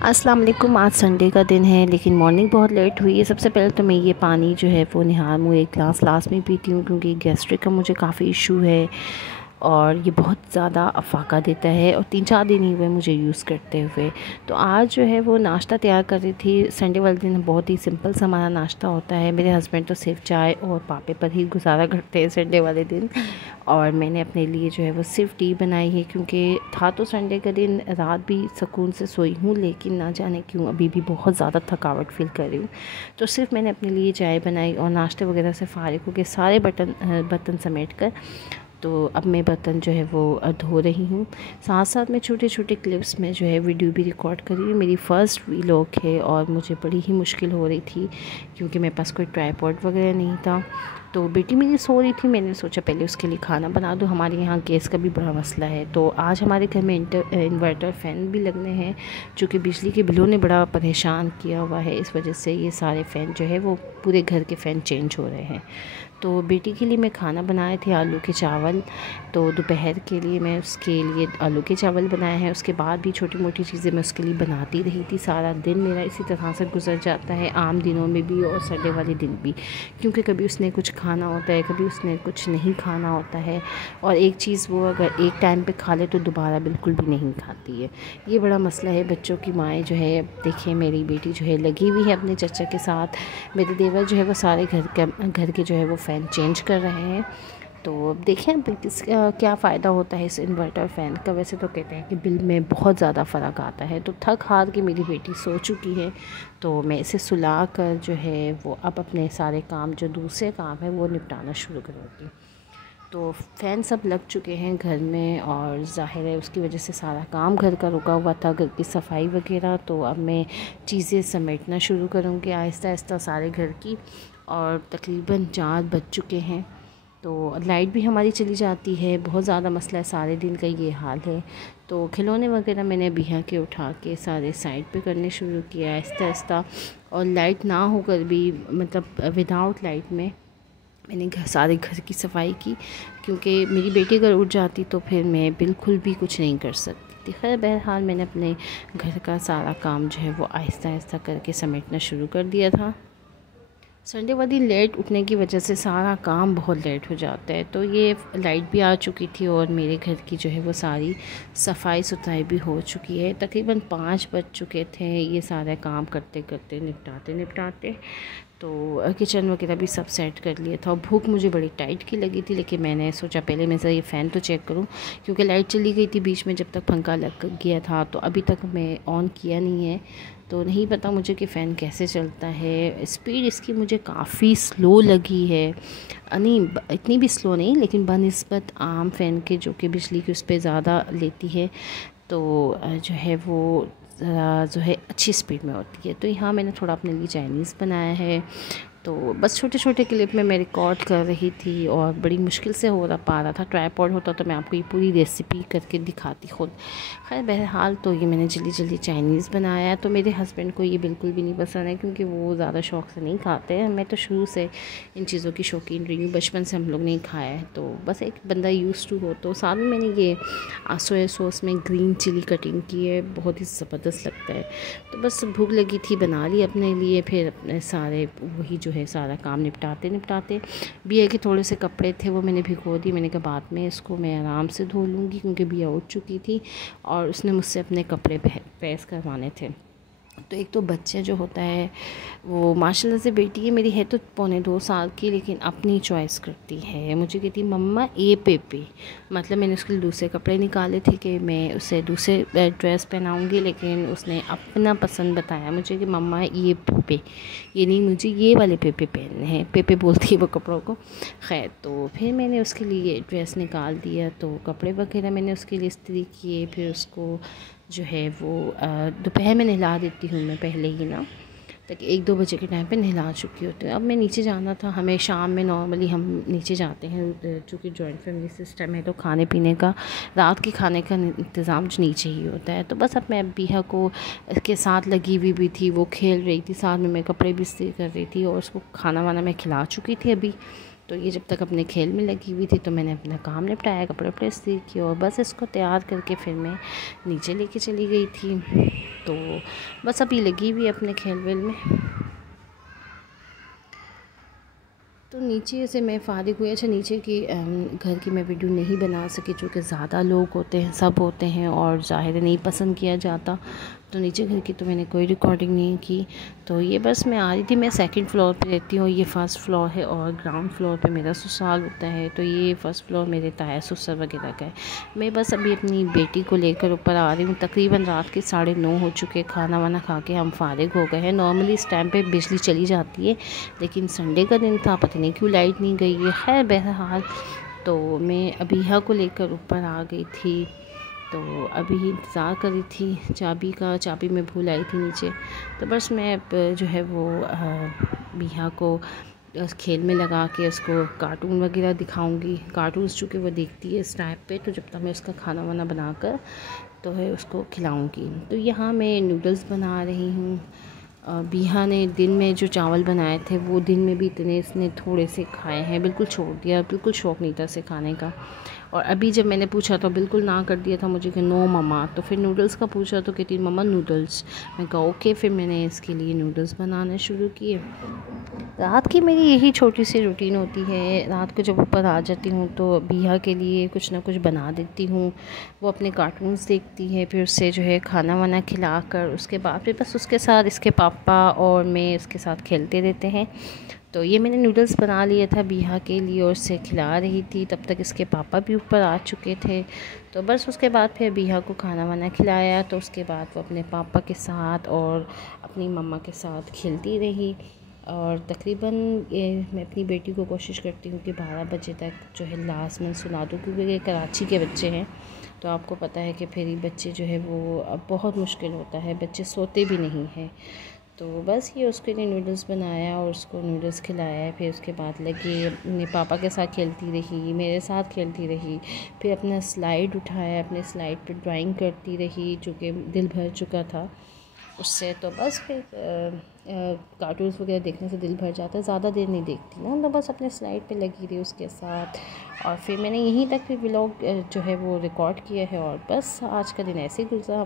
अस्सलाम वालेकुम। आज संडे का दिन है लेकिन मॉर्निंग बहुत लेट हुई है। सबसे पहले तो मैं ये पानी जो है वो निहार मुँह एक गिलास लास्ट में पीती हूँ क्योंकि गैस्ट्रिक का मुझे काफ़ी इशू है और ये बहुत ज़्यादा अफाका देता है और 3-4 दिन ही हुए मुझे यूज़ करते हुए। तो आज जो है वो नाश्ता तैयार कर रही थी। संडे वाले दिन बहुत ही सिंपल सा हमारा नाश्ता होता है। मेरे हस्बैंड तो सिर्फ चाय और पापे पर ही गुजारा करते हैं संडे वाले दिन, और मैंने अपने लिए जो है वो सिर्फ टी बनाई है क्योंकि था तो संडे का दिन, रात भी सुकून से सोई हूँ लेकिन ना जाने क्यों अभी भी बहुत ज़्यादा थकावट फ़ील कर रही हूँ। तो सिर्फ मैंने अपने लिए चाय बनाई और नाश्ते वगैरह से फ़ारिग होकर सारे बर्तन समेट कर तो अब मैं बर्तन जो है वो धो रही हूँ। साथ साथ मैं छोटे छोटे क्लिप्स में जो है वीडियो भी रिकॉर्ड कर रही हूँ। मेरी फ़र्स्ट व्लॉग है और मुझे बड़ी ही मुश्किल हो रही थी क्योंकि मेरे पास कोई ट्राइपॉड वगैरह नहीं था। तो बेटी मेरी सो रही थी, मैंने सोचा पहले उसके लिए खाना बना दूँ। हमारे यहाँ गैस का भी बड़ा मसला है, तो आज हमारे घर में इन्वर्टर फ़ैन भी लगने हैं जो कि बिजली के बिलों ने बड़ा परेशान किया हुआ है। इस वजह से ये सारे फ़ैन जो है वो पूरे घर के फ़ैन चेंज हो रहे हैं। तो बेटी के लिए मैं खाना बनाए थे आलू के चावल। तो दोपहर के लिए मैं उसके लिए आलू के चावल बनाए हैं। उसके बाद भी छोटी मोटी चीज़ें मैं उसके लिए बनाती रही थी। सारा दिन मेरा इसी तरह से गुजर जाता है, आम दिनों में भी और संडे वाले दिन भी, क्योंकि कभी उसने कुछ खाना होता है, कभी उसने कुछ नहीं खाना होता है। और एक चीज़ वो अगर एक टाइम पे खा ले तो दोबारा बिल्कुल भी नहीं खाती है। ये बड़ा मसला है बच्चों की माएँ जो है। देखिए मेरी बेटी जो है लगी हुई है अपने चचा के साथ। मेरे देवर जो है वो सारे घर के जो है वो फ़ैन चेंज कर रहे हैं। तो अब देखें क्या फ़ायदा होता है इस इन्वर्टर फ़ैन का। वैसे तो कहते हैं कि बिल में बहुत ज़्यादा फ़र्क आता है। तो थक हार के मेरी बेटी सो चुकी है, तो मैं इसे सुला कर जो है वो अब अपने सारे काम जो दूसरे काम है वो निपटाना शुरू करूँगी। तो फ़ैन सब लग चुके हैं घर में और ज़ाहिर है उसकी वजह से सारा काम घर का रुका हुआ था, घर की सफाई वगैरह। तो अब मैं चीज़ें समेटना शुरू करूँगी आहिस्ता आहिस्ता सारे घर की। और तकरीबन 4 बज चुके हैं, तो लाइट भी हमारी चली जाती है। बहुत ज़्यादा मसला है, सारे दिन का ये हाल है। तो खिलौने वगैरह मैंने बिहा के उठा के सारे साइड पे करने शुरू किया आहिस्ता आहिस्ता। और लाइट ना होकर भी, मतलब विदाउट लाइट में मैंने सारे घर की सफाई की, क्योंकि मेरी बेटी अगर उठ जाती तो फिर मैं बिल्कुल भी कुछ नहीं कर सकती थी। खैर बहरहाल मैंने अपने घर का सारा काम जो है वो आहिस्ता आहिस्ता करके समेटना शुरू कर दिया था। संडे वाली लेट उठने की वजह से सारा काम बहुत लेट हो जाता है। तो ये लाइट भी आ चुकी थी और मेरे घर की जो है वो सारी सफाई सुथराई भी हो चुकी है। तकरीबन 5 बज चुके थे ये सारा काम करते करते, निपटाते। तो किचन वगैरह भी सब सेट कर लिया था। और भूख मुझे बड़ी टाइट की लगी थी, लेकिन मैंने सोचा पहले मैं ज़रा ये फ़ैन तो चेक करूं, क्योंकि लाइट चली गई थी बीच में जब तक पंखा लग गया था। तो अभी तक मैं ऑन किया नहीं है, तो नहीं पता मुझे कि फ़ैन कैसे चलता है। स्पीड इसकी मुझे काफ़ी स्लो लगी है, नहीं इतनी भी स्लो नहीं, लेकिन बनिस्बत आम फ़ैन के जो कि बिजली की उस पर ज़्यादा लेती है, तो जो है वो ज़रा जो है अच्छी स्पीड में होती है। तो यहाँ मैंने थोड़ा अपने लिए चाइनीज़ बनाया है। तो बस छोटे छोटे क्लिप में मैं रिकॉर्ड कर रही थी और बड़ी मुश्किल से हो पा रहा था। ट्राइपॉड होता तो मैं आपको ये पूरी रेसिपी करके दिखाती खुद। खैर बहरहाल तो ये मैंने जल्दी जल्दी चाइनीज़ बनाया है। तो मेरे हस्बैंड को ये बिल्कुल भी नहीं पसंद है क्योंकि वो ज़्यादा शौक़ से नहीं खाते हैं। मैं तो शुरू से इन चीज़ों की शौकीन रही हूँ, बचपन से हम लोग नहीं खाया है। तो बस एक बंदा यूज़ टू हो। तो साथ में मैंने ये सोया सॉस में ग्रीन चिली कटिंग की है, बहुत ही ज़बरदस्त लगता है। तो बस भूख लगी थी, बना ली अपने लिए। फिर अपने सारे वही जो है सारा काम निपटाते बिया के थोड़े से कपड़े थे वो मैंने भिगो दिए। मैंने कहा बाद में इसको मैं आराम से धो लूँगी, क्योंकि बिया उठ चुकी थी और उसने मुझसे अपने कपड़े प्रेस करवाने थे। तो एक तो बच्चे जो होता है वो माशाल्लाह से, बेटी है मेरी, है तो 1.25 साल की, लेकिन अपनी चॉइस करती है। मुझे कहती मम्मा ये पेपे, मतलब मैंने उसके लिए दूसरे कपड़े निकाले थे कि मैं उसे दूसरे ड्रेस पहनाऊंगी, लेकिन उसने अपना पसंद बताया मुझे कि मम्मा ये पेपे, ये नहीं मुझे ये वाले पेपे पहनने हैं। पेपे बोलती है वो कपड़ों को। खैर तो फिर मैंने उसके लिए ड्रेस निकाल दिया, तो कपड़े वगैरह मैंने उसके लिए इस्त्री किए। फिर उसको जो है वो दोपहर में नहला देती हूँ मैं पहले ही ना, ताकि 1-2 बजे के टाइम पे नहला चुकी होती है। अब मैं नीचे जाना था, हमें शाम में नॉर्मली हम नीचे जाते हैं, चूँकि जॉइंट फैमिली सिस्टम है तो खाने पीने का, रात के खाने का इंतज़ाम जो नीचे ही होता है। तो बस अब मैं बिहा को इसके साथ लगी हुई भी थी, वो खेल रही थी, साथ में मैं कपड़े भी इस्त्री कर रही थी और उसको खाना वाना मैं खिला चुकी थी अभी। तो ये जब तक अपने खेल में लगी हुई थी तो मैंने अपना काम निपटाया, कपड़े वपड़े इस्त्री किए और बस इसको तैयार करके फिर मैं नीचे लेके चली गई थी। तो बस अभी लगी हुई अपने खेल वेल में। तो नीचे से मैं फ़ारिग हुई। अच्छा, नीचे की घर की मैं वीडियो नहीं बना सकी क्योंकि ज़्यादा लोग होते हैं, सब होते हैं और ज़ाहिर नहीं पसंद किया जाता, तो नीचे घर की तो मैंने कोई रिकॉर्डिंग नहीं की। तो ये बस मैं आ रही थी, मैं सेकंड फ्लोर पे रहती हूँ, ये फर्स्ट फ्लोर है और ग्राउंड फ्लोर पे मेरा ससुराल होता है। तो ये फर्स्ट फ्लोर मेरे ताया ससुर वगैरह का है। मैं बस अभी अपनी बेटी को लेकर ऊपर आ रही हूँ। तकरीबन रात के 9:30 हो चुके, खाना वाना खा के हम फ़ारिग हो गए हैं। नॉर्मली इस टाइम पे बिजली चली जाती है, लेकिन संडे का दिन था, पता नहीं क्यों लाइट नहीं गई है। खैर बहरहाल, तो मैं अबीहा को लेकर ऊपर आ गई थी। तो अभी इंतज़ार कर रही थी चाबी का, चाबी मैं भूल आई थी नीचे। तो बस मैं अब जो है वो बिहा को खेल में लगा के उसको कार्टून वगैरह दिखाऊंगी। कार्टून्स चूँकि वो देखती है इस टाइम पे, तो जब तक मैं उसका खाना वाना बनाकर तो है उसको खिलाऊंगी। तो यहाँ मैं नूडल्स बना रही हूँ। बिहा ने दिन में जो चावल बनाए थे वो दिन में भी इतने इसने थोड़े से खाए हैं, बिल्कुल छोड़ दिया, बिल्कुल शौक़ नहीं था इसे खाने का। और अभी जब मैंने पूछा तो बिल्कुल ना कर दिया था मुझे कि नो मम्मा। तो फिर नूडल्स का पूछा तो कहती मम्मा नूडल्स। मैं कहा ओके। फिर मैंने इसके लिए नूडल्स बनाने शुरू किए। रात की मेरी यही छोटी सी रूटीन होती है। रात को जब ऊपर आ जाती हूँ तो बिहा के लिए कुछ ना कुछ बना देती हूँ। वो अपने कार्टून्स देखती है, फिर उससे जो है खाना वाना खिलाकर उसके बाद फिर बस उसके साथ इसके पापा और मैं उसके साथ खेलते रहते हैं। तो ये मैंने नूडल्स बना लिया था बिहा के लिए और उसे खिला रही थी। तब तक इसके पापा भी ऊपर आ चुके थे। तो बस उसके बाद फिर बिहा को खाना वाना खिलाया। तो उसके बाद वो अपने पापा के साथ और अपनी मम्मा के साथ खेलती रही। और तकरीबन मैं अपनी बेटी को कोशिश करती हूँ कि 12 बजे तक जो है लास्ट में सुला दूँ, क्योंकि ये कराची के बच्चे हैं तो आपको पता है कि फिर ये बच्चे जो है वो अब बहुत मुश्किल होता है, बच्चे सोते भी नहीं हैं। तो बस ये उसके लिए नूडल्स बनाया और उसको नूडल्स खिलाया। फिर उसके बाद लगी अपने पापा के साथ खेलती रही, मेरे साथ खेलती रही। फिर अपना स्लाइड उठाया, अपने स्लाइड पे ड्राइंग करती रही, चूँकि दिल भर चुका था उससे। तो बस फिर कार्टून्स वगैरह देखने से दिल भर जाता है, ज़्यादा देर नहीं देखती ना, तो बस अपने स्लाइड पे लगी रही उसके साथ। और फिर मैंने यहीं तक भी व्लॉग जो है वो रिकॉर्ड किया है और बस आज का दिन ऐसे ही गुजरा।